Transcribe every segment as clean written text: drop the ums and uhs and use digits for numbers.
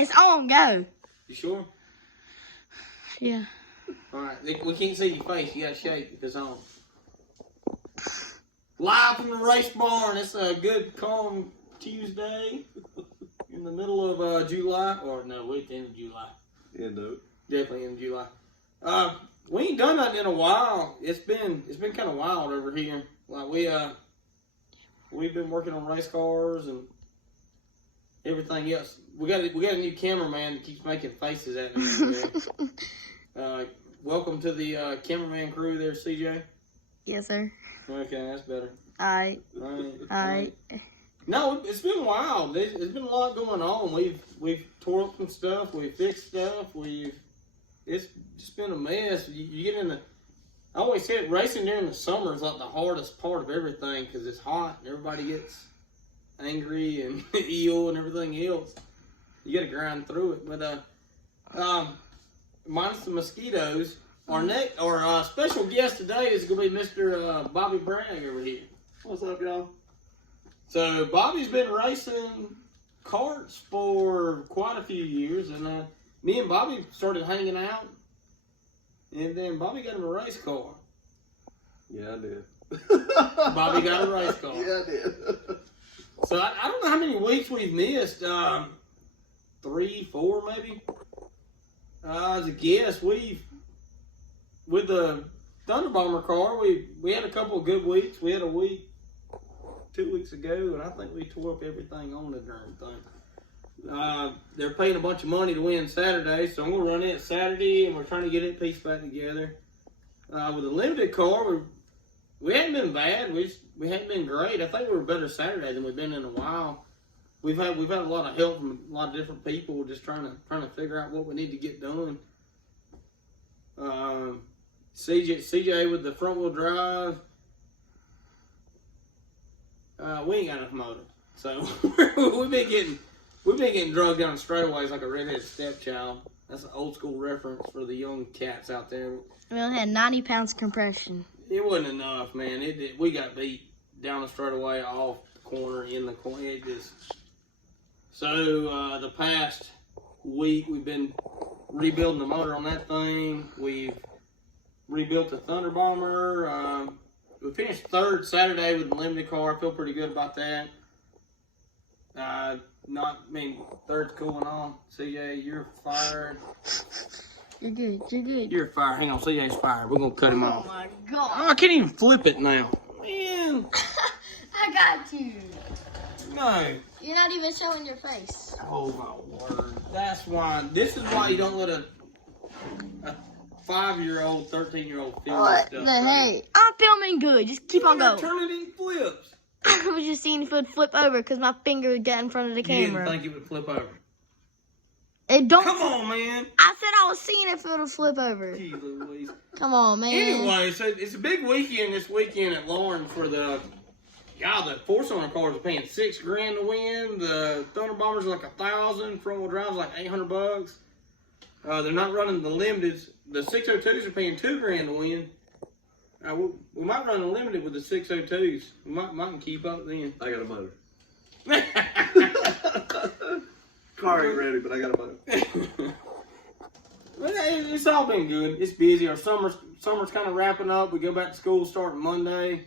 It's on, go. You sure? Yeah. Alright, we can't see your face. You gotta shake if it's on. Live from the Racebarn. It's a good, calm Tuesday in the middle of July. Or no, we're at the end of July. End of it. Definitely in July. We ain't done nothing in a while. It's been kind of wild over here. Like we've been working on race cars and everything else. We got a new cameraman that keeps making faces at me. Welcome to the cameraman crew there, CJ. Yes, sir. Okay, that's better. Alright. No, it's been wild. There's been a lot going on. We've tore up some stuff. We fixed stuff. It's just been a mess. You get in the. I always said racing during the summer is like the hardest part of everything because it's hot and everybody gets angry and ill and everything else. You got to grind through it. But minus the mosquitoes, our special guest today is going to be Mr. Bobby Bragg over here. What's up, y'all? So Bobby's been racing karts for quite a few years, and me and Bobby started hanging out, and then Bobby got him a race car. Yeah, I did. Bobby got a race car. Yeah, I did. So I don't know how many weeks we've missed. 3, 4 maybe. As a guess, with the Thunder Bomber car, we had a couple of good weeks. We had a week 2 weeks ago, and I think we tore up everything on the darn thing. They're paying a bunch of money to win Saturday, so I'm going to run it Saturday, and we're trying to get it pieced back together. With a limited car, we hadn't been bad. We hadn't been great. I think we were better Saturday than we've been in a while. We've had a lot of help from a lot of different people, just trying to figure out what we need to get done. CJ with the front wheel drive. We ain't got enough motor, so we've been getting drugged down straightaways like a redheaded stepchild. That's an old school reference for the young cats out there. We only had 90 pounds compression. It wasn't enough, man. We got beat down the straightaway, off the corner, in the corner. It just. So the past week we've been rebuilding the motor on that thing. We've rebuilt the Thunder Bomber. We finished third Saturday with the limited car. I feel pretty good about that. Third's cooling on. CJ, you're fired. You're good. You're good. You're fired. Hang on, CJ's fired. We're gonna cut him off. Oh my god. Oh, I can't even flip it now. Man. I got you. No. You're not even showing your face. Oh my word. This is why you don't let a 5-year-old, 13-year-old film What stuff. the heck? I'm filming good. Just keep on going. Turn it in flips. I was just seeing if it would flip over because my finger got in front of the camera. You didn't think it would flip over. It don't. Come on, man. I said I was seeing if it would flip over. Gee Louise. Come on, man. Anyway, so it's a big weekend this weekend at Lauren for the four-cylinder cars are paying $6,000 to win. The Thunder Bombers are like $1,000. Front wheel drive's like $800. They're not running the limiteds. The 602s are paying $2,000 to win. We might run a limited with the 602s. We might keep up then. I got a motor. Car ain't ready, but I got a motor. It's all been good. It's busy. Our summer's kind of wrapping up. We go back to school starting Monday.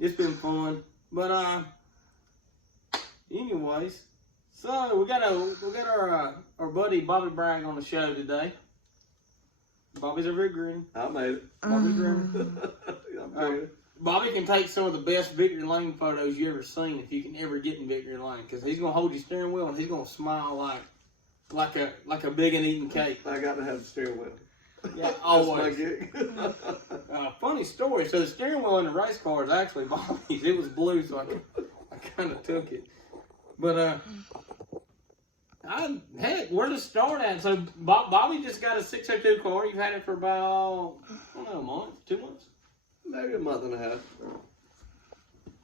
It's been fun. But anyways, so we got our buddy Bobby Bragg on the show today. Bobby's over here grinning. I made it. Bobby's grinning. Bobby can take some of the best Victory Lane photos you ever seen if you can ever get in Victory Lane, because he's gonna hold your steering wheel and he's gonna smile like a big and eating cake. I got to have the steering wheel. Yeah, always. That's my gig. Funny story. So the steering wheel in the race car is actually Bobby's. It was blue, so I kind of took it. But where to start at? So Bobby just got a 602 car. You've had it for about a month, 2 months. Maybe a month and a half.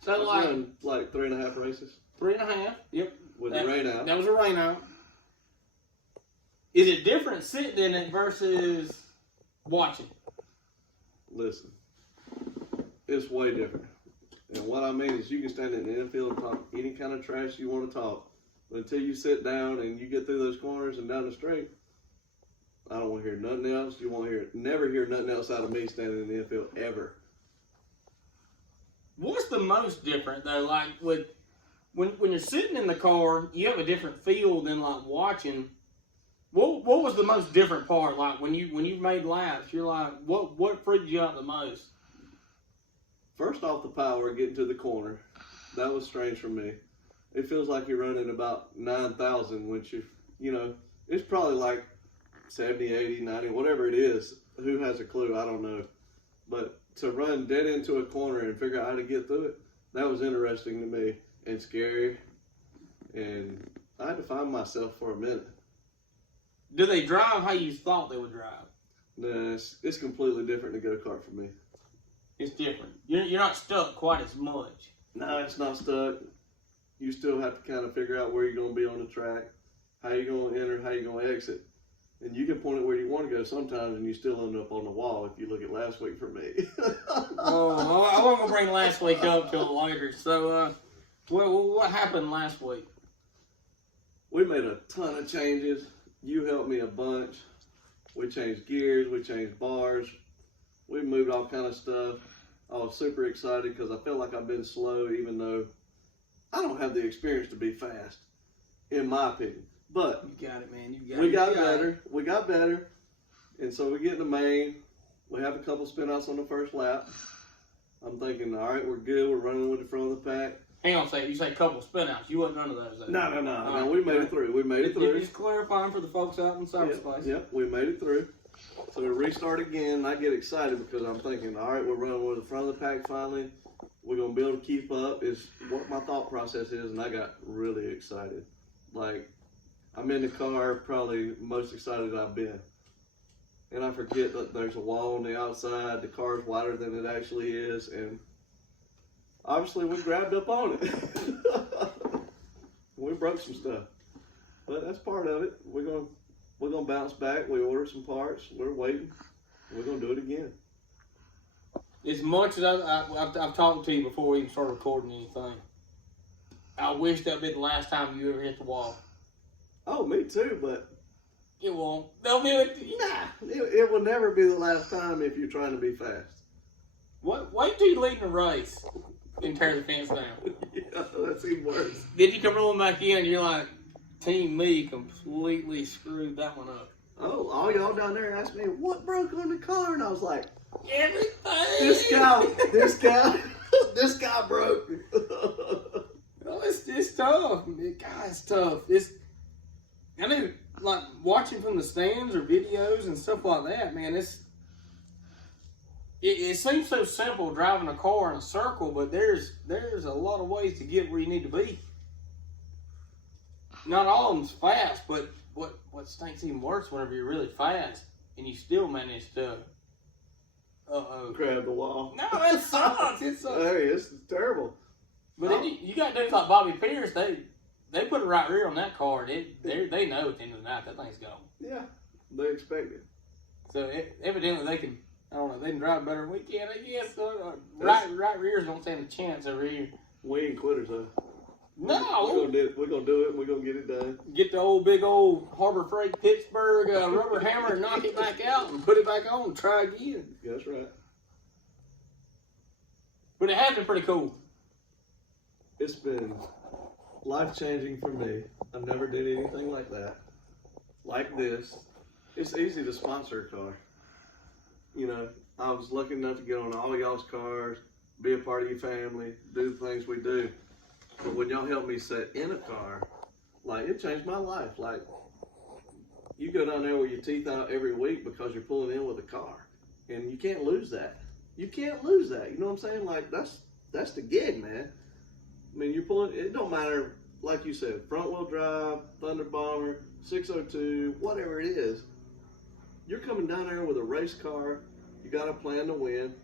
So like 3.5 races. 3.5. Yep. With the rain out. That was a rain out. Is it different sitting in it versus watching? Listen, it's way different. And what I mean is you can stand in the infield and talk any kind of trash you want to talk, until you sit down and you get through those corners and down the straight, I don't want to hear nothing else. You won't never hear nothing else out of me standing in the infield ever. What's the most different though? Like with when you're sitting in the car, you have a different feel than like watching. What was the most different part? Like when you made laps, you're like, what freaked you out the most? First off, the power getting to the corner. That was strange for me. It feels like you're running about 9,000, which it's probably like 70, 80, 90, whatever it is. Who has a clue? I don't know. But to run dead into a corner and figure out how to get through it, that was interesting to me and scary. And I had to find myself for a minute. Do they drive how you thought they would drive? No, it's completely different to go-kart for me. It's different. You're not stuck quite as much. No, it's not stuck. You still have to kind of figure out where you're going to be on the track, how you're going to enter, how you're going to exit. And you can point it where you want to go sometimes, and you still end up on the wall if you look at last week for me. Oh, I wasn't going to bring last week up till later. So, what happened last week? We made a ton of changes. You helped me a bunch. We changed gears. We changed bars. We moved all kind of stuff. I was super excited because I felt like I've been slow, even though I don't have the experience to be fast, in my opinion. But you got it, man. We got better. We got better. And so we get in the main. We have a couple spin-outs on the first lap. I'm thinking, all right, we're good. We're running with the front of the pack. Hang on a second. You say couple spin-outs. You wasn't none of those. No. We made it through. We made it through. Just clarifying for the folks out in cyberspace. Yep, we made it through. So we restart again. And I get excited because I'm thinking, all right, we're running with the front of the pack finally. We're going to be able to keep up is what my thought process is. And I got really excited. Like, I'm in the car probably most excited I've been. And I forget that there's a wall on the outside. The car's wider than it actually is. And obviously we grabbed up on it. We broke some stuff. But that's part of it. We're gonna bounce back. We ordered some parts. We're waiting. We're going to do it again. As much as I've talked to you before we even started recording anything, I wish that would be the last time you ever hit the wall. Oh, me too, but it won't. They'll be with you. Nah, it will never be the last time if you're trying to be fast. Wait till you lead in a race and tear the fence down. Yeah, that's even worse. Then you come rolling back in and you're like, Team Me completely screwed that one up. Oh, all y'all down there asked me, what broke on the car? And I was like, everything. This guy broke. Oh, it's tough. God, it's tough. I know, like, watching from the stands or videos and stuff like that, man, it seems so simple driving a car in a circle, but there's a lot of ways to get where you need to be. Not all of them's fast, but what stinks even worse whenever you're really fast and you still manage to grab the wall. No, it sucks. It sucks. Hey, it's terrible. But then you got dudes like Bobby Pierce, they put a right rear on that car. They know at the end of the night that thing's gone. Yeah, they expect it. So evidently they can, I don't know, they can drive better than we can, I guess. So, right rears don't stand a chance over here. We ain't quitters though. No, we're gonna do it. We're gonna get it done. Get the big old Harbor Freight Pittsburgh rubber hammer and knock it back out and put it back on and try again. That's right. But it has been pretty cool. It's been life-changing for me. I never did anything like that. Like this. It's easy to sponsor a car. You know, I was lucky enough to get on all y'all's cars, be a part of your family, do the things we do. But when y'all help me sit in a car, like, it changed my life. Like, you go down there with your teeth out every week because you're pulling in with a car. And you can't lose that. You can't lose that. You know what I'm saying? Like, that's the gig, man. I mean, you're pulling, it don't matter, like you said, front wheel drive, Thunder Bomber, 602, whatever it is. You're coming down there with a race car. You got a plan to win.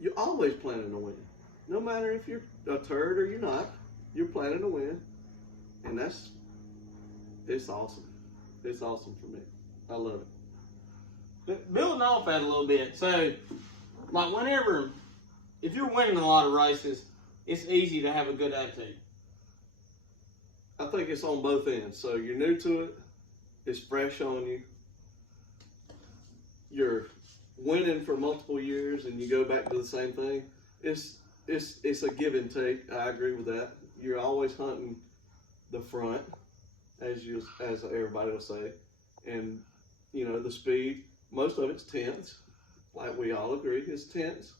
You're always planning to win. No matter if you're a turd or you're not, you're planning to win. And it's awesome. It's awesome for me. I love it. Building off that a little bit. So, like, if you're winning a lot of races, it's easy to have a good attitude. I think it's on both ends. So you're new to it. It's fresh on you. You're winning for multiple years, and you go back to the same thing. It's a give and take. I agree with that. You're always hunting the front, as everybody will say, and the speed. Most of it's tenths, like we all agree, it's tenths.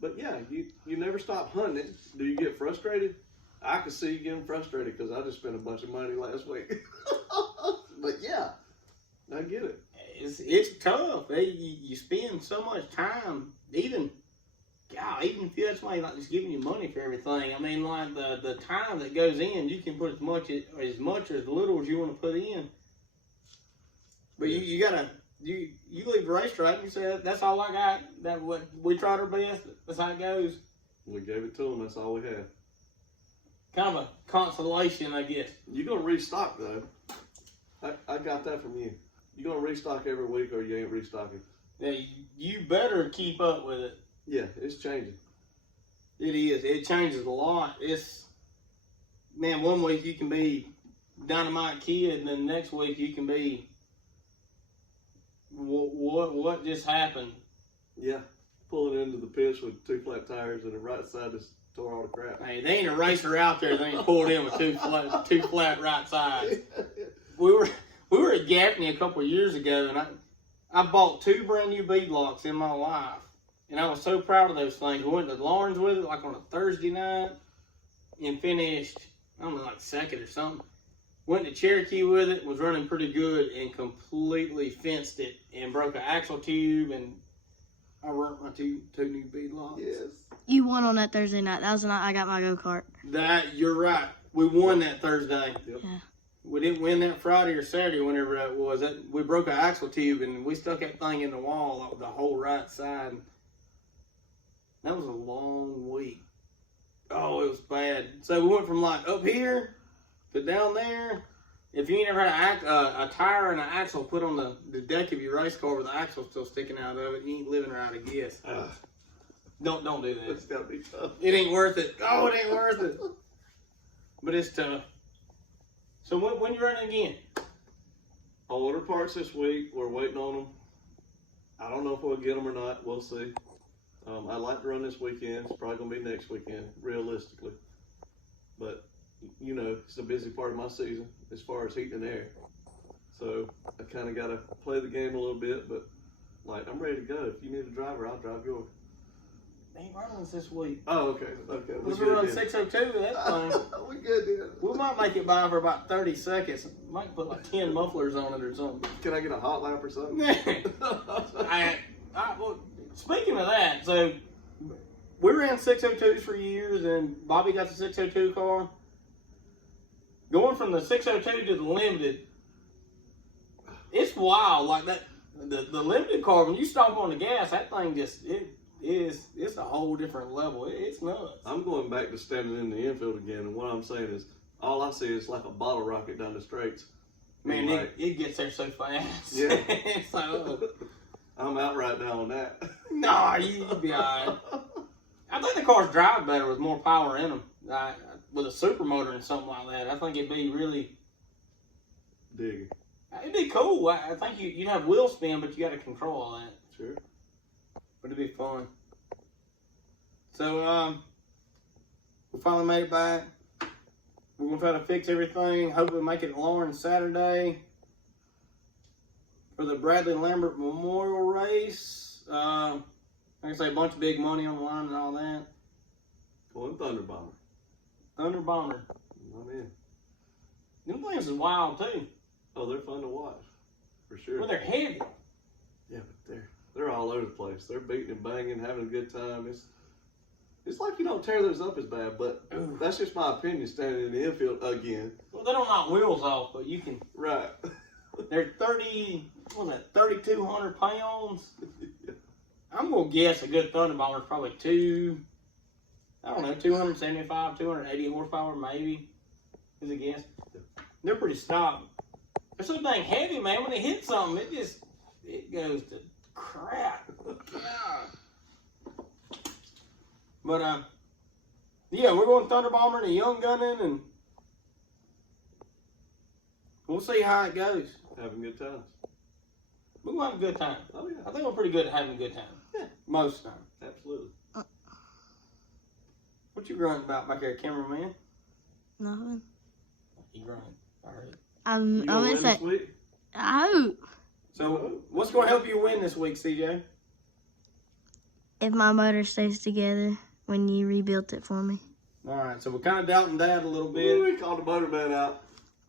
But yeah, you never stop hunting it. Do you get frustrated? I can see you getting frustrated because I just spent a bunch of money last week. But yeah, I get it. It's tough. You spend so much time, even if you have somebody like just giving you money for everything. I mean, like the time that goes in, you can put as much or as little as you want to put in. But you gotta you leave the racetrack and you say that's all I got. That what we tried our best. That's how it goes. We gave it to them. That's all we had. Kind of a consolation, I guess. You're gonna restock though. I got that from you. You're gonna restock every week, or you ain't restocking. Yeah, you better keep up with it. Yeah, it's changing. It is. It changes a lot. Man, one week you can be Dynamite Kid, and then the next week you can be what just happened. Yeah, pulling into the pitch with 2 flat tires and the right side just tore all the crap. Hey, they ain't a racer out there that ain't pulled in with two flat right sides. We were at Gaffney a couple of years ago, and I bought 2 brand new bead locks in my life, and I was so proud of those things. We went to Lawrence with it like on a Thursday night and finished, I don't know, like second or something. Went to Cherokee with it, was running pretty good, and completely fenced it and broke an axle tube, and I worked my two new bead locks. Yes. You won on that Thursday night. That was the night I got my go-kart. You're right. We won that Thursday. Yep. Yeah. We didn't win that Friday or Saturday, whenever it was. We broke an axle tube, and we stuck that thing in the wall, the whole right side. That was a long week. Oh, it was bad. So we went from like up here to down there. If you ain't ever had a tire and an axle put on the deck of your race car with the axle still sticking out of it, you ain't living right, I guess. Don't do that. It's gotta be tough. It ain't worth it. Oh, it ain't worth it. But it's tough. So when you running again? I'll order parts this week. We're waiting on them. I don't know if we'll get them or not. We'll see. I'd like to run this weekend. It's probably going to be next weekend, realistically. But, it's a busy part of my season as far as heat and air. So I kind of got to play the game a little bit. But, I'm ready to go. If you need a driver, I'll drive yours. They ain't running this week. Oh, okay. We're running 602 with that thing. We good then. We might make it by for about 30 seconds. Might put like 10 mufflers on it or something. Can I get a hot lap or something? Well, speaking of that, so we ran 602s for years, and Bobby got the 602 car. Going from the 602 to the limited, it's wild. Like that, the limited car, when you stop on the gas, that thing it's a whole different level. It's nuts. I'm going back to standing in the infield again, and what I'm saying is, all I see is like a bottle rocket down the straights. Man, it gets there so fast. Yeah. It's like, I'm out right now on that. nah, you'd be all right. I think the cars drive better with more power in them. With a super motor and something like that, I think it'd be really... Dig. It'd be cool. I think you'd have wheel spin, but you got to control all that. Sure. But it'd be fun. So, we finally made it back. We're going to try to fix everything. Hopefully make it at Lawrence Saturday for the Bradley Lambert Memorial Race. Like I say, a bunch of big money on the line and all that. Going Thunder Bomber. Thunder Bomber. I'm in. Them things is wild, too. Oh, they're fun to watch. For sure. Well, they're heavy. Yeah, but they're all over the place. They're beating and banging, having a good time. It's like you don't tear those up as bad, but that's just my opinion standing in the infield again. Well, they don't knock wheels off, but you can. Right. They're 3,200 pounds. I'm going to guess a good Thunder Bomber is probably 275, 280 horsepower, maybe, is a guess. They're pretty stock. They're so dang heavy, man. When they hit something, it goes to crap. But, yeah, we're going Thunder Bomber and a Young Gunning, and We'll see how it goes. Having good times. We'll have a good time. Oh, yeah. I think we're pretty good at having a good time. Yeah. Most of the time. Absolutely. What you grunting about back there, cameraman? Nothing. You grunting. All right. I'm You gonna win gonna this say. week? I hope So, what's going to help you win this week, CJ? if my motor stays together when you rebuilt it for me. All right, so we're kind of doubting that a little bit. Ooh, we called the motor man out.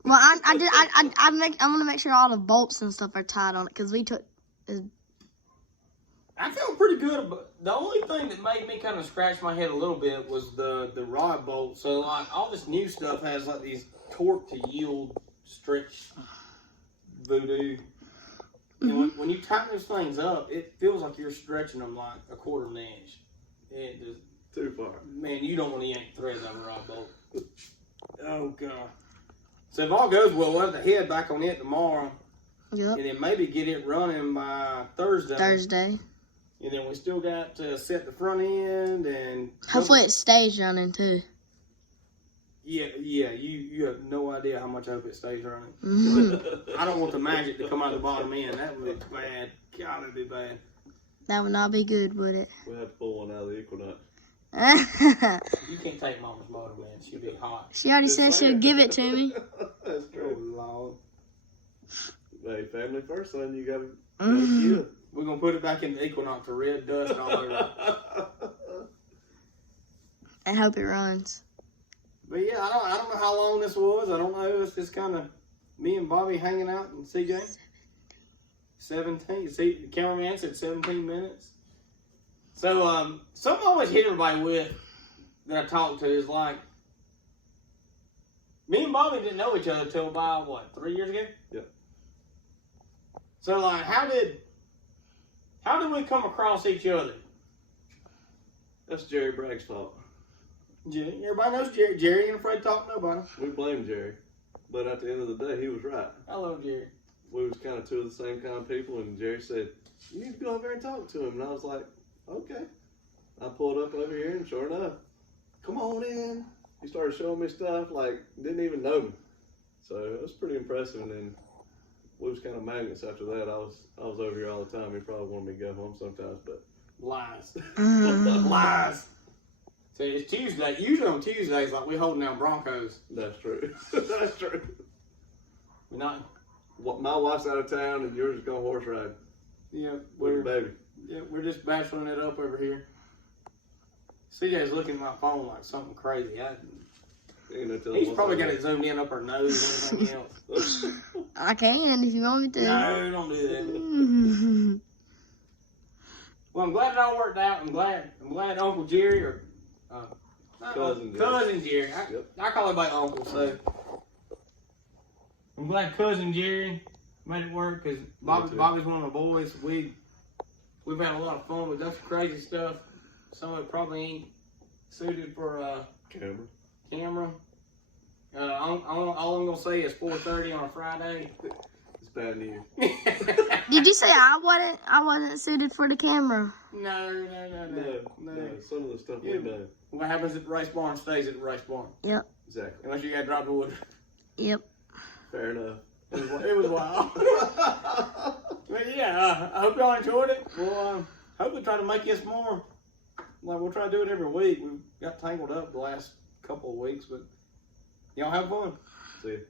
Well, I want to make sure all the bolts and stuff are tight on it because we took. I felt pretty good, but the only thing that made me kind of scratch my head a little bit was the rod bolt. So, like, all this new stuff has, like, these torque to yield stretch voodoo. And when you tighten those things up, it feels like you're stretching them like a quarter of an inch. It just, Too far. man, you don't want to yank threads out of a rod bolt. Oh, God. So if all goes well, we'll have the head back on it tomorrow. Yep. And then maybe get it running by Thursday. Thursday. And then we still got to set the front end and... Hopefully it stays running too. Yeah, you have no idea how much I hope it stays running. Mhm. I don't want the magic to come out of the bottom end. That would be bad. God, it'd be bad. That would not be good, would it? We'll have to pull one out of the Equinox. You can't take Mama's motor, man. She'll be hot. She already said she'll give it to me. That's Oh, true. Lord. Hey, family first, son. You gotta Mhm. get We're going to put it back in the Equinox for red dust all over it. I hope it runs. But yeah, I don't know how long this was. I don't know. It's just kind of me and Bobby hanging out and CJ. 17. See, the cameraman said 17 minutes. So, something I always hit everybody with that I talk to is like, me and Bobby didn't know each other until about, what, 3 years ago? Yep. So, like, how did we come across each other? That's Jerry Bragg's fault. Jerry, everybody knows Jerry. Jerry ain't afraid to talk to nobody. We blame Jerry. But at the end of the day, he was right. I love Jerry. We was kind of two of the same kind of people, and Jerry said, you need to go over there and talk to him. And I was like, okay. I pulled up over here, and sure enough, come on in. He started showing me stuff, like, didn't even know me. So it was pretty impressive, and then we was kind of magnets after that. I was over here all the time. He probably wanted me to go home sometimes, but Lies. Mhm. Lies. So it's Tuesday. Usually on Tuesdays, like, we holding down Broncos. that's true. That's true. We're not. My wife's out of town, and yours is going horse ride Yeah, with the baby. we're just bacheloring it up over here. CJ's looking at my phone like something crazy. Ain't no telling He's what's probably over got it zoomed in up her nose and everything else. I can if you want me to. No, don't do that. Mhm. Well, I'm glad it all worked out. I'm glad Uncle Jerry or cousin Jerry. Yep. I call everybody Uncle, so I'm glad cousin Jerry made it work because Bobby's one of my boys. We've had a lot of fun. We've done some crazy stuff. Some of it probably ain't suited for camera. All I'm gonna say is 4:30 on a Friday. It's bad news. Did you say I wasn't suited for the camera? No. No. Some of the stuff Yeah. we know. What happens at the race barn stays at the race barn. Exactly. Unless you got to drop the wood. Yep. Fair enough. It was wild. But yeah, I hope y'all enjoyed it. We'll hopefully try to make this more. Like, we'll try to do it every week. We've got tangled up the last couple of weeks, but y'all have fun. See you.